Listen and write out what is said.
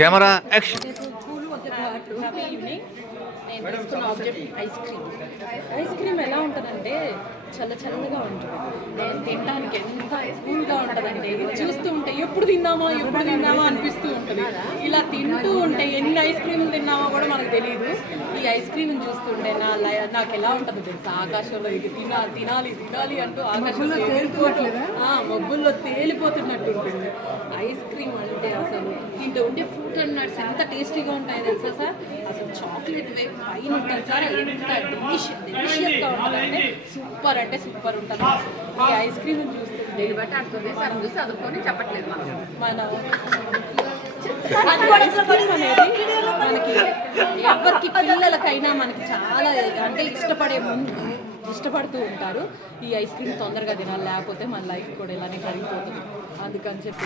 Camera action. Evening నేను తీసుకున్న object ice cream ఎలా ఉంటుందంటే చల్లగా ఉంటుంది. నేను తినడానికి ఎంత కూల్గా ఉంటుందంటే చూస్తూ ఉంటే ఎప్పుడు తిన్నామా అనిపిస్తూ ఉంటుంది. ఇలా తింటూ ఉంటే ఎన్ని ఐస్ క్రీములు తిన్నామో కూడా మనకు తెలియదు. ఈ ఐస్ క్రీమ్ని చూస్తుంటే నాకు ఎలా ఉంటుందో తెలుసా, ఆకాశంలో ఇది తినాలి అంటూ ఆకాశంలో మబ్బుల్లో తేలిపోతున్నట్టు ఉంటుంది. ఐస్ క్రీమ్ అంటే అసలు దీంట్లో ఉండే ఫ్రూట్ అండ్ నట్స్ ఎంత టేస్టీగా ఉంటాయో తెలుసా సార్. అసలు చాక్లెట్ వేవ్ పైన ఉంటుంది సార్, ఎంత డెలిషియస్గా ఉంటుంది అంటే సూపర్ ఉంటుంది. ఈ ఐస్ క్రీమ్ చూస్తుంటే బట్టి అర్థం సార్ చూస్తే అదుకొని చెప్పట్లేదు మన అనేది మనకి ఎవరికి పిల్లలకైనా మనకి చాలా అంటే ఇష్టపడుతూ ఉంటారు. ఈ ఐస్ క్రీమ్ తొందరగా తినాలి, లేకపోతే మన లైఫ్ కూడా ఇలానే కరిగిపోతుంది. అందుకని చెప్పి